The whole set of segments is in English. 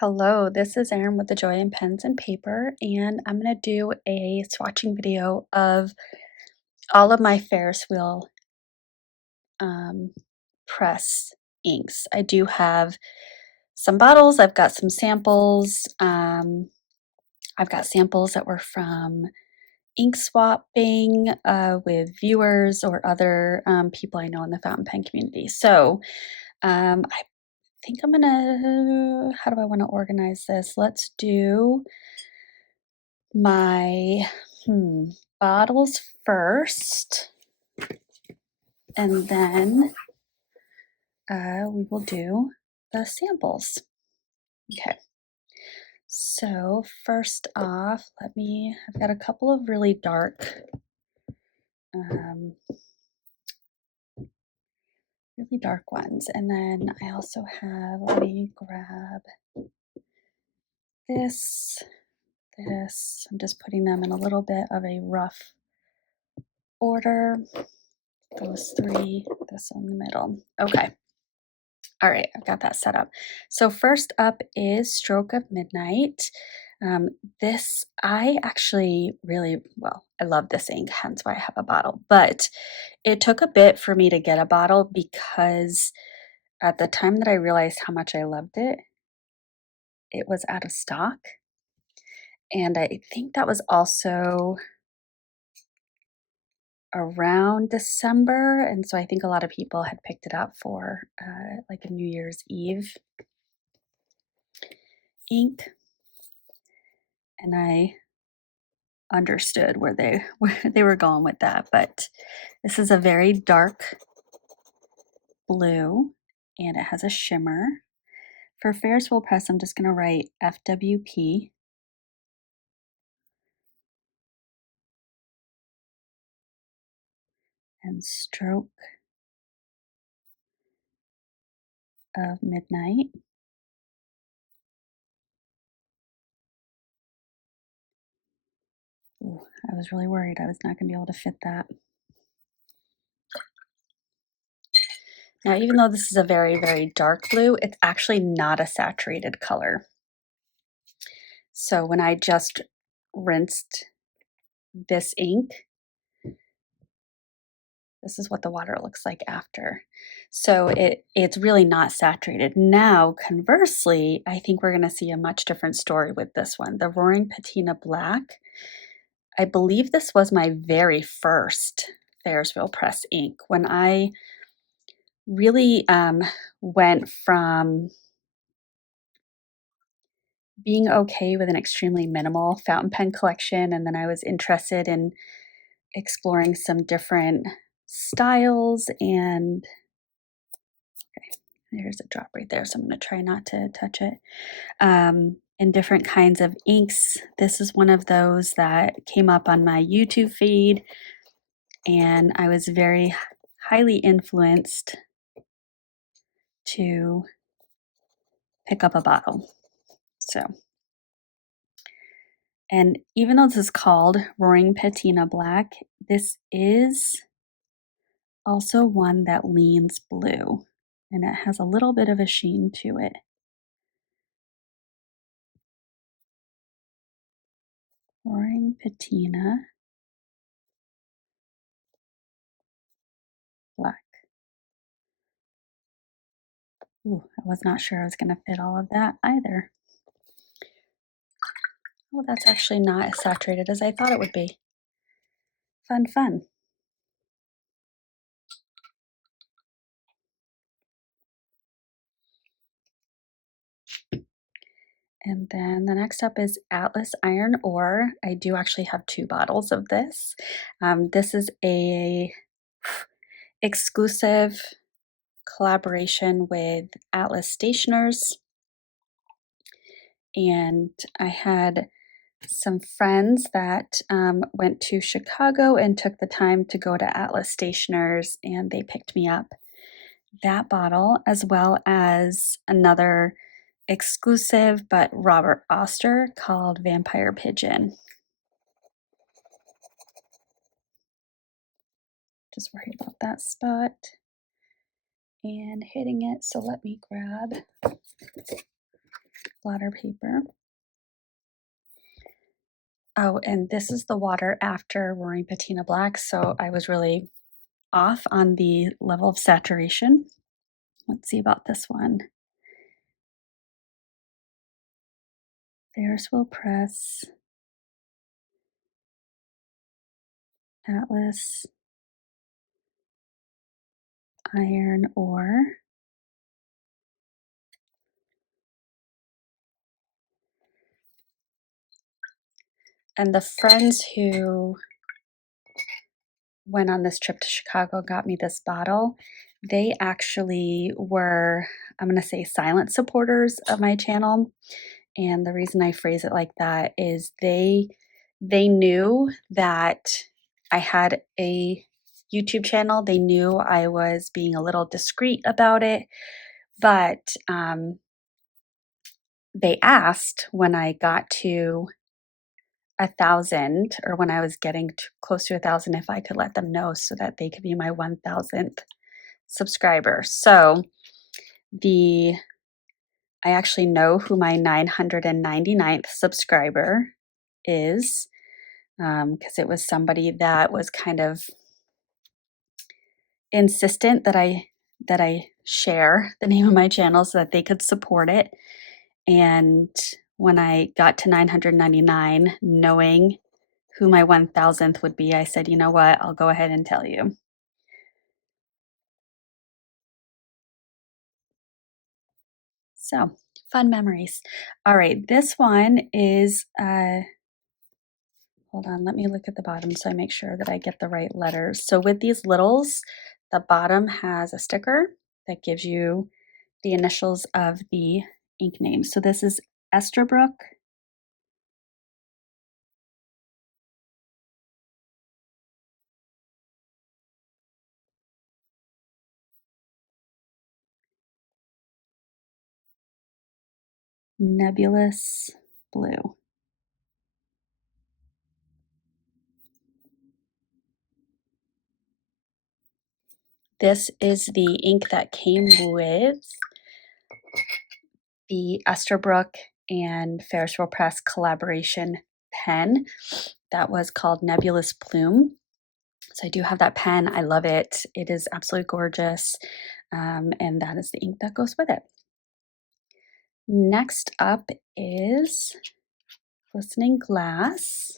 Hello, this is Erin with the Joy in Pens and Paper, and I'm going to do a swatching video of all of my Ferris wheel um, press inks. I do have some bottles, I've got some samples. I've got samples that were from ink swapping with viewers or other people I know in the fountain pen community. So I think I'm going to, how do I want to organize this? Let's do my bottles first, and then we will do the samples. Okay, so first off, I've got a couple of really dark ones, and then I also have, let me grab this, I'm just putting them in a little bit of a rough order. Those three, this in the middle. Okay. All right, I've got that set up. So first up is Stroke of Midnight. This, I actually really, well, I love this ink, hence why I have a bottle. But it took a bit for me to get a bottle because at the time that I realized how much I loved it, it was out of stock. And I think that was also around December. And so I think a lot of people had picked it up for like a New Year's Eve ink. And I understood where they were going with that, but this is a very dark blue and it has a shimmer. For Ferris wheel press, I'm just going to write FWP. And Stroke of Midnight. Ooh, I was really worried I was not going to be able to fit that. Now, even though this is a very, very dark blue, it's actually not a saturated color. So when I just rinsed this ink, this is what the water looks like after. So it's really not saturated. Now, conversely, I think we're going to see a much different story with this one. The Roaring Patina Black. I believe this was my very first Ferris wheel press ink. When I really went from being okay with an extremely minimal fountain pen collection, and then I was interested in exploring some different styles, and there's a drop right there, so I'm going to try not to touch it. And different kinds of inks. This is one of those that came up on my YouTube feed, and I was very highly influenced to pick up a bottle. So, and even though this is called Roaring Patina Black, this is also one that leans blue, and it has a little bit of a sheen to it. Roaring Patina Black. Ooh, I was not sure I was going to fit all of that either. Oh, that's actually not as saturated as I thought it would be. Fun, fun. And then the next up is Atlas Iron Ore. I do actually have two bottles of this. This is a exclusive collaboration with Atlas Stationers. And I had some friends that went to Chicago and took the time to go to Atlas Stationers, and they picked me up that bottle as well as another exclusive but Robert Oster called Vampire Pigeon. Just worried about that spot and hitting it, so let me grab blotter paper. Oh, and this is the water after Roaring Patina Black, so I was really off on the level of saturation. Let's see about this one. Ferris Wheel Press, Atlas, Iron Ore. And the friends who went on this trip to Chicago got me this bottle. They actually were, I'm going to say, silent supporters of my channel. And the reason I phrase it like that is they knew that I had a YouTube channel. They knew I was being a little discreet about it, but they asked when I got to 1,000, or when I was getting close to 1,000, if I could let them know so that they could be my 1,000th subscriber. So I actually know who my 999th subscriber is, because it was somebody that was kind of insistent that I share the name of my channel so that they could support it. And when I got to 999, knowing who my 1,000th would be, I said, you know what, I'll go ahead and tell you. So fun memories. All right, this one is, hold on, let me look at the bottom so I make sure that I get the right letters. So with these littles, the bottom has a sticker that gives you the initials of the ink name. So this is Esterbrook, Nebulous Blue. This is the ink that came with the Esterbrook and Ferris Wheel Press collaboration pen that was called Nebulous Plume. So I do have that pen. I love it. It is absolutely gorgeous. And that is the ink that goes with it. Next up is Glistening Glass.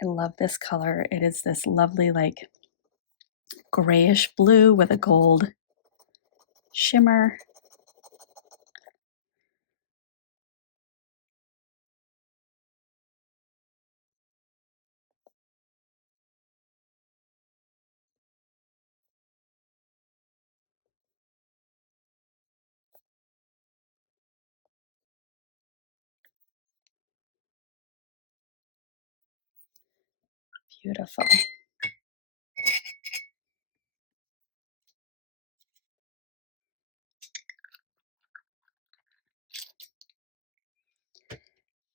I love this color. It is this lovely, like, grayish blue with a gold shimmer. Beautiful.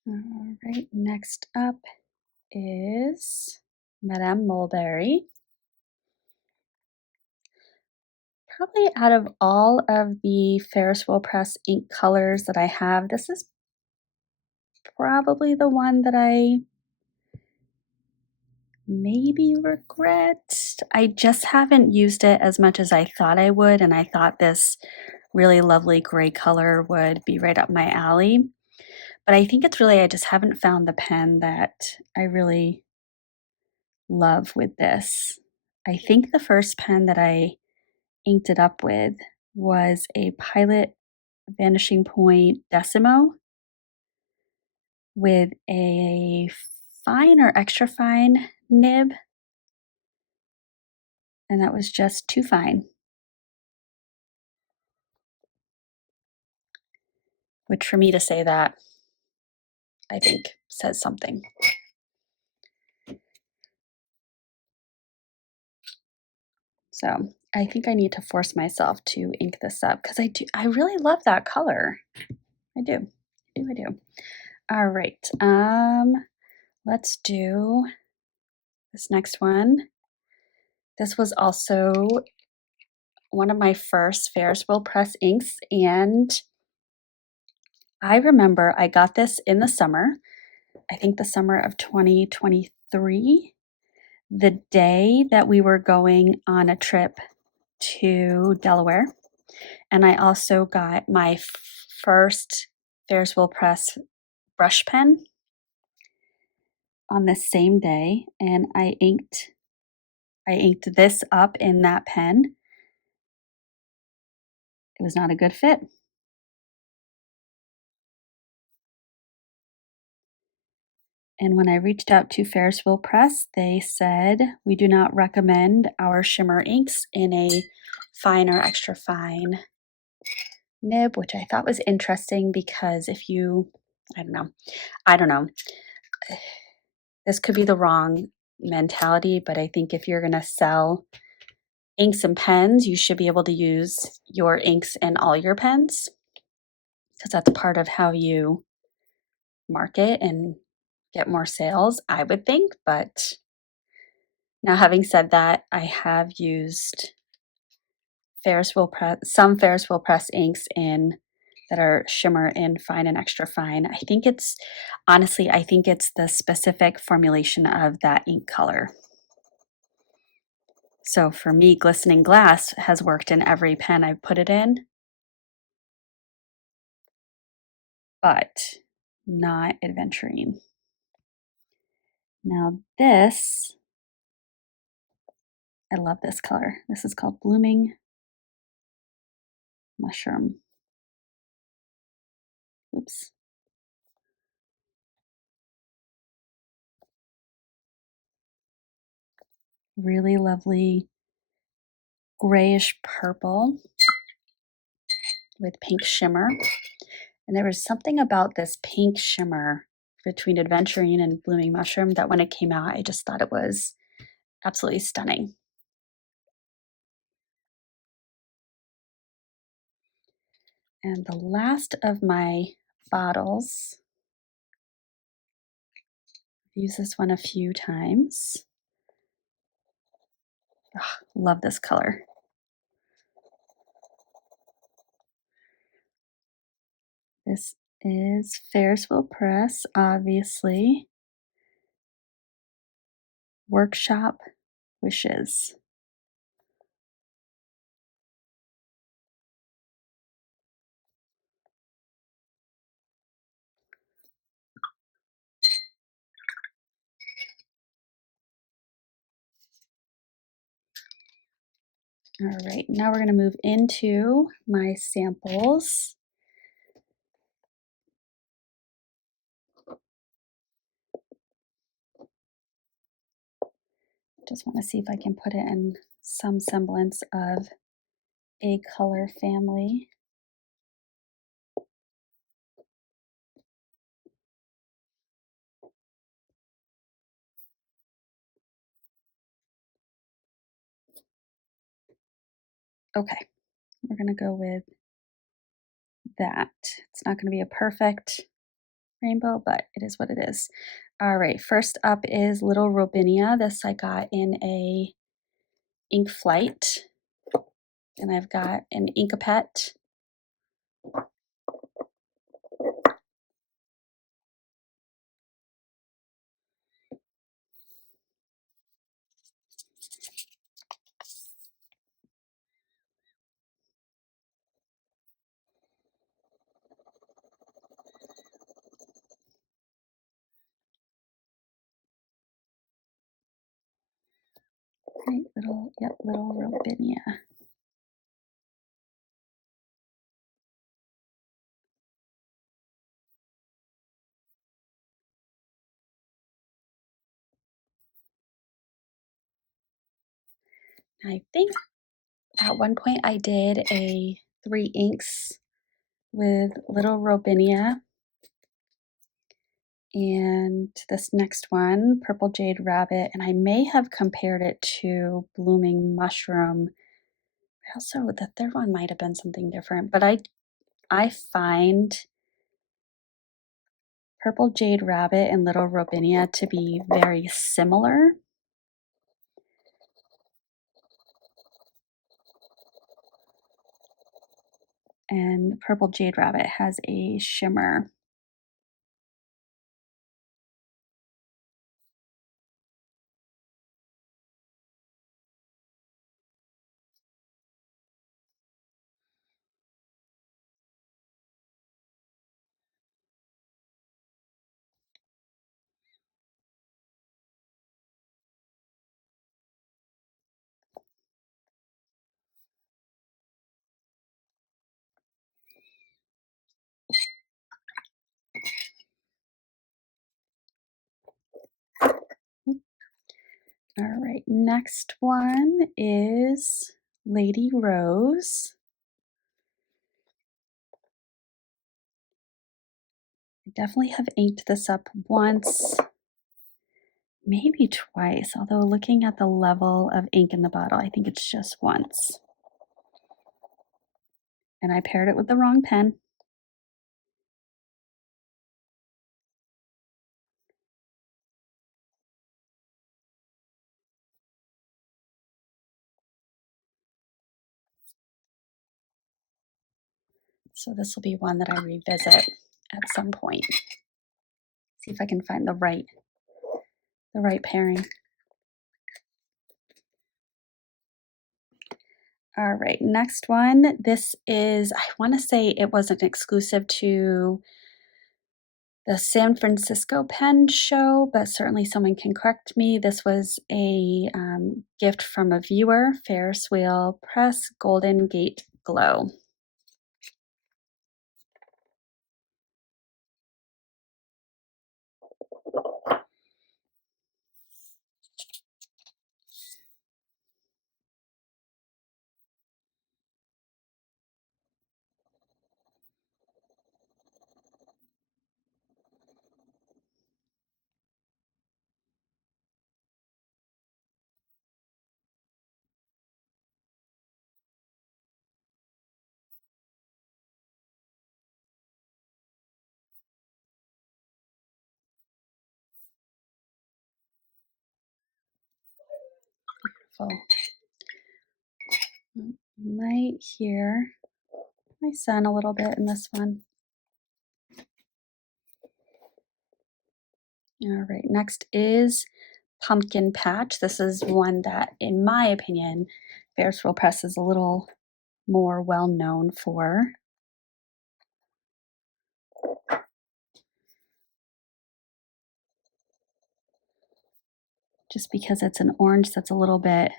All right, next up is Madame Mulberry. Probably out of all of the Ferris Wheel Press ink colors that I have, this is probably the one that I maybe regret. I just haven't used it as much as I thought I would, and I thought this really lovely gray color would be right up my alley. But I think it's really, I just haven't found the pen that I really love with this. I think the first pen that I inked it up with was a Pilot Vanishing Point Decimo with a fine or extra fine nib, and that was just too fine, which for me to say that, I think says something. So I think I need to force myself to ink this up because I really love that color. I do. All right. Let's do this next one. This was also one of my first Ferris wheel press inks, and I remember I got this in the summer, I think the summer of 2023, the day that we were going on a trip to Delaware. And I also got my first Ferris wheel press brush pen on the same day, and I inked this up in that pen. It was not a good fit. And when I reached out to Ferris Wheel Press, they said, we do not recommend our shimmer inks in a fine or extra fine nib, which I thought was interesting because if you, I don't know, this could be the wrong mentality, but I think if you're going to sell inks and pens, you should be able to use your inks in all your pens because that's part of how you market and get more sales, I would think. But now, having said that, I have used some Ferris wheel press inks in that are shimmer in fine and extra fine. I think it's the specific formulation of that ink color. So for me, glistening glass has worked in every pen I've put it in, but not adventurine. Now this, I love this color. This is called Blooming Mushroom. Oops. Really lovely grayish purple with pink shimmer. And there was something about this pink shimmer between Adventurine and Blooming Mushroom that when it came out, I just thought it was absolutely stunning. And the last of my bottles, I've used this one a few times. Oh, love this color. This is Ferris Wheel Press, obviously. Workshop Wishes. All right, now we're going to move into my samples. Just want to see if I can put it in some semblance of a color family. Okay, we're going to go with that. It's not going to be a perfect rainbow, but it is what it is. All right, first up is Little Robinia. This I got in a ink flight, and I've got an Inkapet. Right, Little Robinia. I think at one point I did a 3 inks with Little Robinia, and this next one, Purple Jade Rabbit, and I may have compared it to Blooming Mushroom. Also, the third one might have been something different, but I find Purple Jade Rabbit and Little Robinia to be very similar. and Purple Jade Rabbit has a shimmer. All right, next one is Lady Rose. I definitely have inked this up once, maybe twice, although looking at the level of ink in the bottle, I think it's just once. And I paired it with the wrong pen. So this will be one that I revisit at some point. See if I can find the right pairing. All right, next one. This is, I want to say it wasn't exclusive to the San Francisco Pen Show, but certainly someone can correct me. This was a gift from a viewer, Ferris Wheel Press Golden Gate Glow. Beautiful. You might hear my son a little bit in this one. All right, next is Pumpkin Patch. This is one that, in my opinion, Ferris Wheel Press is a little more well known for. Just because it's an orange that's a little bit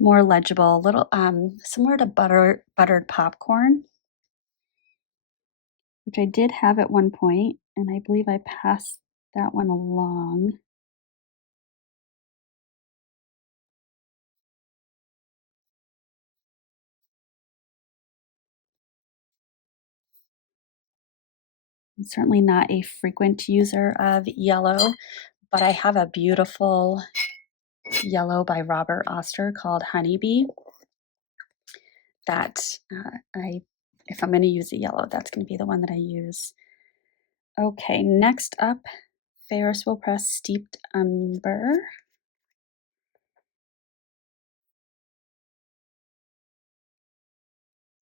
more legible, a little similar to buttered popcorn, which I did have at one point, and I believe I passed that one along. I'm certainly not a frequent user of yellow, but I have a beautiful yellow by Robert Oster called Honeybee that if I'm going to use a yellow, that's going to be the one that I use. Okay, next up, Ferris Wheel Press Steeped Umber.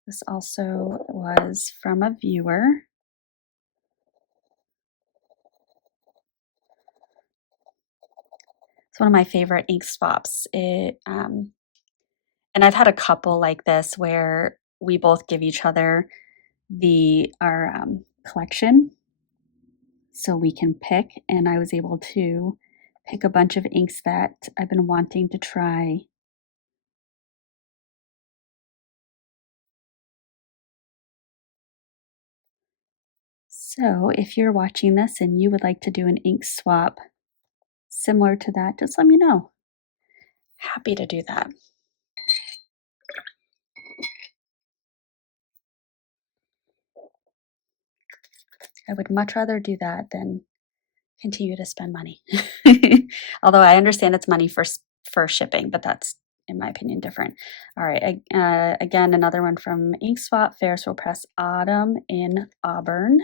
This also was from a viewer. It's one of my favorite ink swaps. And I've had a couple like this where we both give each other our collection so we can pick. And I was able to pick a bunch of inks that I've been wanting to try. So if you're watching this and you would like to do an ink swap similar to that, just let me know. Happy to do that. I would much rather do that than continue to spend money. Although I understand it's money for shipping, but that's, in my opinion, different. All right, again, another one from Ink Swap, Ferris Wheel Press Autumn in Auburn.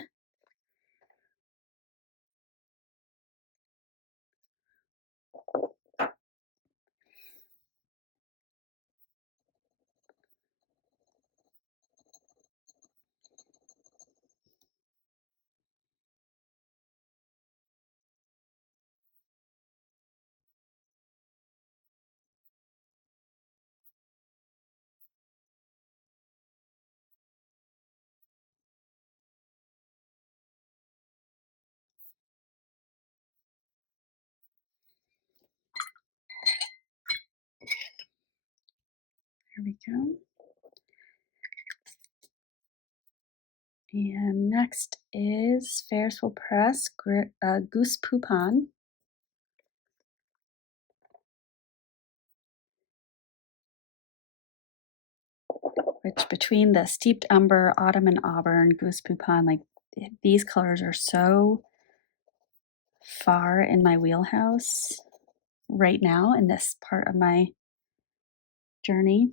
There we go. And next is Ferris Wheel Press Goose Poupon, which between the Steeped Umber, Autumn and Auburn, Goose Poupon, like these colors are so far in my wheelhouse right now in this part of my journey.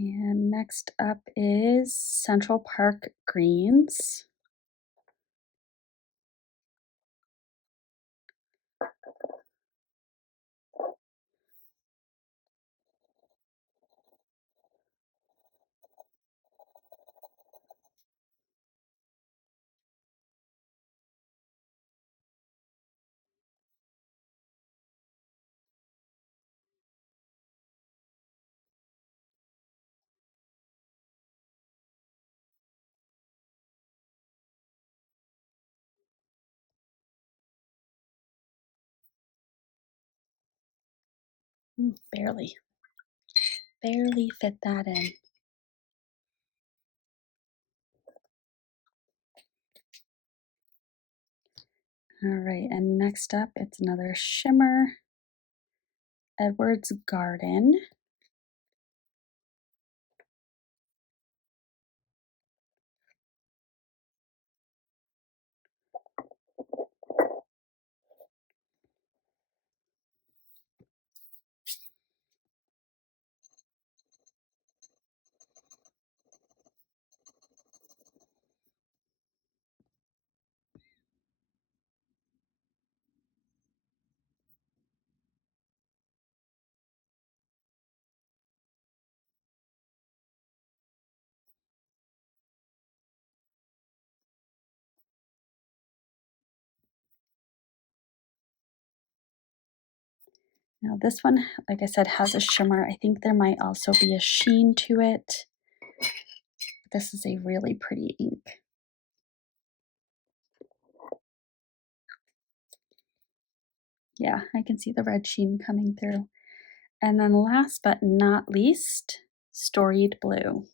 And next up is Central Park Greens. Barely fit that in. All right, and next up, it's another shimmer, Edward's Garden. Now this one, like I said, has a shimmer. I think there might also be a sheen to it. This is a really pretty ink. Yeah, I can see the red sheen coming through. And then last but not least, Storied Blue.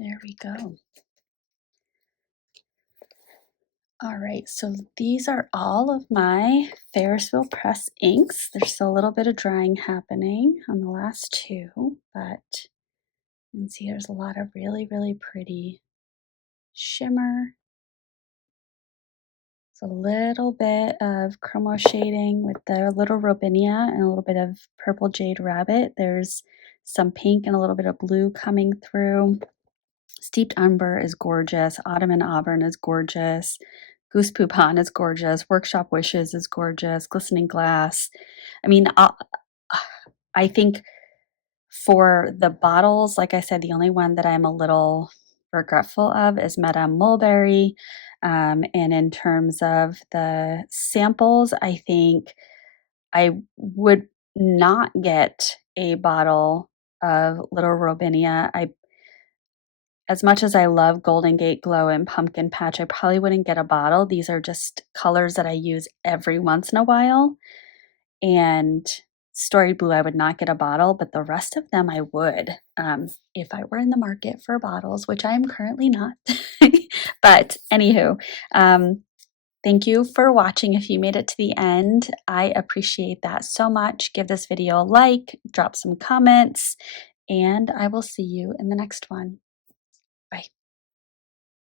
There we go. All right, so these are all of my Ferris Wheel Press inks. There's still a little bit of drying happening on the last two, but you can see there's a lot of really, really pretty shimmer. It's a little bit of chromo shading with the little Robinia and a little bit of purple jade rabbit. There's some pink and a little bit of blue coming through. Steeped Umber is gorgeous. Autumn and Auburn is gorgeous. Goose Poupon is gorgeous. Workshop Wishes is gorgeous. Glistening Glass. I mean, I think for the bottles, like I said, the only one that I'm a little regretful of is Madame Mulberry. And in terms of the samples, I think I would not get a bottle of Little Robinia. As much as I love Golden Gate Glow and Pumpkin Patch, I probably wouldn't get a bottle. These are just colors that I use every once in a while. And Story Blue, I would not get a bottle, but the rest of them I would if I were in the market for bottles, which I am currently not. But anywho, thank you for watching. If you made it to the end, I appreciate that so much. Give this video a like, drop some comments, and I will see you in the next one.